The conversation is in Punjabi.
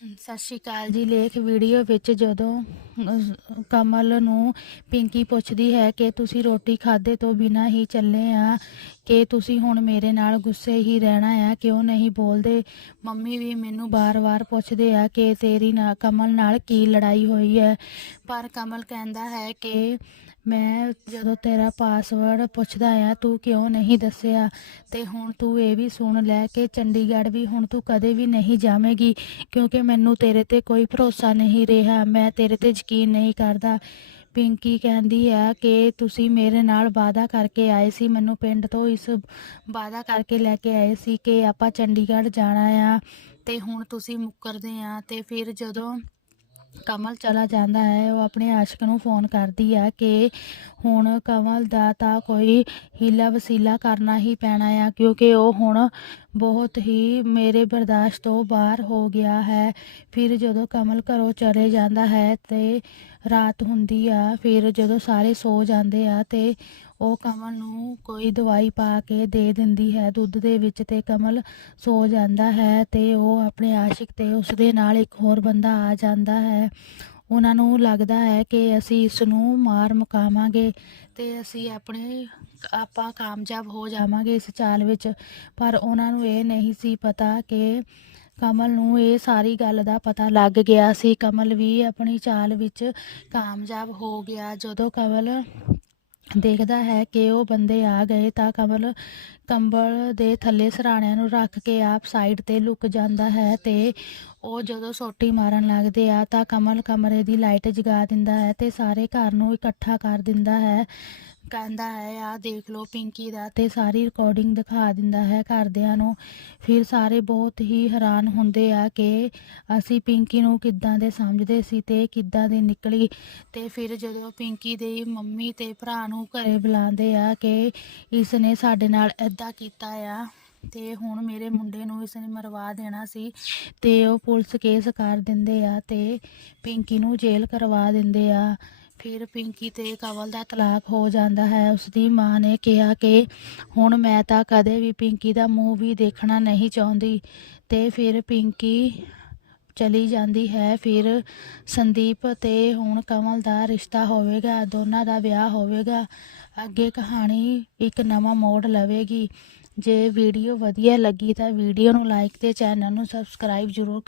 ਸਤਿ ਸ਼੍ਰੀ ਅਕਾਲ ਜੀ। ਲੇਖ ਵੀਡੀਓ ਵਿੱਚ ਜਦੋਂ ਕਮਲ ਨੂੰ ਪਿੰਕੀ ਪੁੱਛਦੀ ਹੈ ਕਿ ਤੁਸੀਂ ਰੋਟੀ ਖਾਦੇ ਤੋਂ ਬਿਨਾਂ ਹੀ ਚੱਲੇ ਆ, ਕਿ ਤੁਸੀਂ ਹੁਣ ਮੇਰੇ ਨਾਲ ਗੁੱਸੇ ਹੀ ਰਹਿਣਾ ਆ, ਕਿਉਂ ਨਹੀਂ ਬੋਲਦੇ? ਮੰਮੀ ਵੀ ਮੈਨੂੰ ਬਾਰ-ਬਾਰ ਪੁੱਛਦੇ ਆ ਕਿ ਤੇਰੀ ਨਾ, ਕਮਲ ਨਾਲ ਕੀ ਲੜਾਈ ਹੋਈ ਹੈ? ਪਰ ਕਮਲ ਕਹਿੰਦਾ ਹੈ ਕਿ ਮੈਂ ਜਦੋਂ ਤੇਰਾ ਪਾਸਵਰਡ ਪੁੱਛਦਾ ਆ, ਤੂੰ ਕਿਉਂ ਨਹੀਂ ਦੱਸਿਆ? ਤੇ ਹੁਣ ਤੂੰ ਇਹ ਵੀ ਸੁਣ ਲੈ ਕਿ ਚੰਡੀਗੜ੍ਹ ਵੀ ਹੁਣ ਤੂੰ ਕਦੇ ਵੀ ਨਹੀਂ ਜਾਵੇਂਗੀ, ਕਿਉਂਕਿ ਮੈਨੂੰ ਤੇਰੇ ਤੇ ਕੋਈ ਭਰੋਸਾ ਨਹੀਂ ਰਿਹਾ, ਮੈਂ ਤੇਰੇ ਤੇ ਯਕੀਨ ਨਹੀਂ ਕਰਦਾ। ਪਿੰਕੀ ਕਹਿੰਦੀ ਹੈ ਕਿ ਤੁਸੀਂ ਮੇਰੇ ਨਾਲ ਵਾਅਦਾ ਕਰਕੇ ਆਏ ਸੀ, ਮੈਨੂੰ ਪਿੰਡ ਤੋਂ ਇਸ ਵਾਅਦਾ ਕਰਕੇ ਲੈ ਕੇ ਆਏ ਸੀ ਕਿ ਆਪਾਂ ਚੰਡੀਗੜ੍ਹ ਜਾਣਾ ਆ ਤੇ ਹੁਣ ਤੁਸੀਂ ਮੁੱਕਰਦੇ ਆ ਤੇ ਫਿਰ ਜਦੋਂ ਕਮਲ ਚਲਾ ਜਾਂਦਾ ਹੈ, ਉਹ ਆਪਣੇ ਆਸ਼ਕ ਨੂੰ ਫੋਨ ਕਰਦੀ ਆ ਕਿ ਹੁਣ ਕਮਲ ਦਾ ਤਾਂ ਕੋਈ ਹੀਲਾ ਵਸੀਲਾ ਕਰਨਾ ਹੀ ਪੈਣਾ ਆ, ਕਿਉਂਕਿ ਉਹ ਹੁਣ ਬਹੁਤ ਹੀ ਮੇਰੇ ਬਰਦਾਸ਼ਤ ਤੋਂ ਬਾਹਰ ਹੋ ਗਿਆ ਹੈ। ਫਿਰ ਜਦੋਂ ਕਮਲ ਘਰੋਂ ਚਲੇ ਜਾਂਦਾ ਹੈ ਤੇ ਰਾਤ ਹੁੰਦੀ ਆ, ਫਿਰ ਜਦੋਂ ਸਾਰੇ ਸੋ ਜਾਂਦੇ ਆ ਤੇ ਉਹ ਕਮਲ ਨੂੰ ਕੋਈ ਦਵਾਈ ਪਾ ਕੇ ਦੇ ਦਿੰਦੀ ਹੈ। ਦੁੱਧ ਦੇ ਵਿੱਚ ਤੇ ਕਮਲ ਸੋ ਜਾਂਦਾ ਹੈ ਤੇ ਉਹ ਆਪਣੇ ਆਸ਼ਿਕ ਤੇ ਉਸ ਦੇ ਨਾਲ ਇੱਕ ਹੋਰ ਬੰਦਾ ਆ ਜਾਂਦਾ ਹੈ। ਉਹਨਾਂ ਨੂੰ ਲੱਗਦਾ ਹੈ ਕਿ ਅਸੀਂ ਇਸ ਨੂੰ ਮਾਰ ਮੁਕਾਵਾਂਗੇ ਤੇ ਅਸੀਂ ਆਪਣੇ ਆਪਾਂ ਕਾਮਯਾਬ ਹੋ ਜਾਵਾਂਗੇ ਇਸ ਚਾਲ ਵਿੱਚ। ਪਰ ਉਹਨਾਂ ਨੂੰ ਇਹ ਨਹੀਂ ਸੀ ਪਤਾ ਕਿ ਕਮਲ ਨੂੰ ਇਹ ਸਾਰੀ ਗੱਲ ਦਾ ਪਤਾ ਲੱਗ ਗਿਆ ਸੀ। ਕਮਲ ਵੀ ਆਪਣੀ ਚਾਲ ਵਿੱਚ ਕਾਮਯਾਬ ਹੋ ਗਿਆ। ਜਦੋਂ ਕਮਲ ਦੇਖਦਾ ਹੈ ਕਿ ਉਹ ਬੰਦੇ ਆ ਗਏ ਤਾਂ ਕਮਲ ਕੰਬਲ ਦੇ ਥੱਲੇ ਸਰਾਣਿਆਂ ਨੂੰ ਰੱਖ ਕੇ ਆਪ ਸਾਈਡ ਤੇ ਲੁਕ ਜਾਂਦਾ ਹੈ ਤੇ ਉਹ ਜਦੋਂ ਸੋਟੀ ਮਾਰਨ ਲੱਗਦੇ ਆ ਤਾਂ ਕਮਲ ਕਮਰੇ ਦੀ ਲਾਈਟ ਜਗਾ ਦਿੰਦਾ ਹੈ ਤੇ ਸਾਰੇ ਘਰ ਨੂੰ ਇਕੱਠਾ ਕਰ ਦਿੰਦਾ ਹੈ। ਕਹਿੰਦਾ ਹੈ ਆ ਦੇਖ ਲਓ, ਪਿੰਕੀ ਦਾ ਤੇ ਸਾਰੀ ਰਿਕਾਰਡਿੰਗ ਦਿਖਾ ਦਿੰਦਾ ਹੈ ਘਰਦਿਆਂ ਨੂੰ। ਫਿਰ ਸਾਰੇ ਬਹੁਤ ਹੀ ਹੈਰਾਨ ਹੁੰਦੇ ਆ ਕਿ ਅਸੀਂ ਪਿੰਕੀ ਨੂੰ ਕਿੱਦਾਂ ਦੇ ਸਮਝਦੇ ਸੀ ਤੇ ਕਿੱਦਾਂ ਦੀ ਨਿਕਲੀ। ਤੇ ਫਿਰ ਜਦੋਂ ਪਿੰਕੀ ਦੇ ਮੰਮੀ ਤੇ ਭਰਾ ਨੂੰ ਘਰੇ ਬੁਲਾਉਂਦੇ ਆ ਕਿ ਇਸ ਨੇ ਸਾਡੇ ਨਾਲ ਐਦਾਂ ਕੀਤਾ ਆ, ਤੇ ਹੁਣ ਮੇਰੇ ਮੁੰਡੇ ਨੂੰ ਇਸ ਨੇ ਮਰਵਾ ਦੇਣਾ ਸੀ, ਤੇ ਉਹ ਪੁਲਿਸ ਕੇਸ ਕਰ ਦਿੰਦੇ ਆ ਤੇ ਪਿੰਕੀ ਨੂੰ ਜੇਲ੍ਹ ਕਰਵਾ ਦਿੰਦੇ ਆ। ਫਿਰ ਪਿੰਕੀ ਤੇ ਕਵਲ ਦਾ ਤਲਾਕ ਹੋ ਜਾਂਦਾ ਹੈ। ਉਸਦੀ ਮਾਂ ਨੇ ਕਿਹਾ ਕਿ ਹੁਣ ਮੈਂ ਤਾਂ ਕਦੇ ਵੀ ਪਿੰਕੀ ਦਾ ਮੂੰਹ ਵੀ ਦੇਖਣਾ ਨਹੀਂ ਚਾਹੁੰਦੀ ਤੇ ਫਿਰ ਪਿੰਕੀ ਚਲੀ ਜਾਂਦੀ ਹੈ। ਫਿਰ ਸੰਦੀਪ ਤੇ ਹੁਣ ਕਮਲ ਦਾ ਰਿਸ਼ਤਾ ਹੋਵੇਗਾ, ਦੋਨਾਂ ਦਾ ਵਿਆਹ ਹੋਵੇਗਾ। ਅੱਗੇ ਕਹਾਣੀ ਇੱਕ ਨਵਾਂ ਮੋੜ ਲਵੇਗੀ। ਜੇ ਵੀਡੀਓ ਵਧੀਆ ਲੱਗੀ ਤਾਂ ਵੀਡੀਓ ਨੂੰ ਲਾਈਕ ਤੇ ਚੈਨਲ ਨੂੰ ਸਬਸਕ੍ਰਾਈਬ ਜ਼ਰੂਰ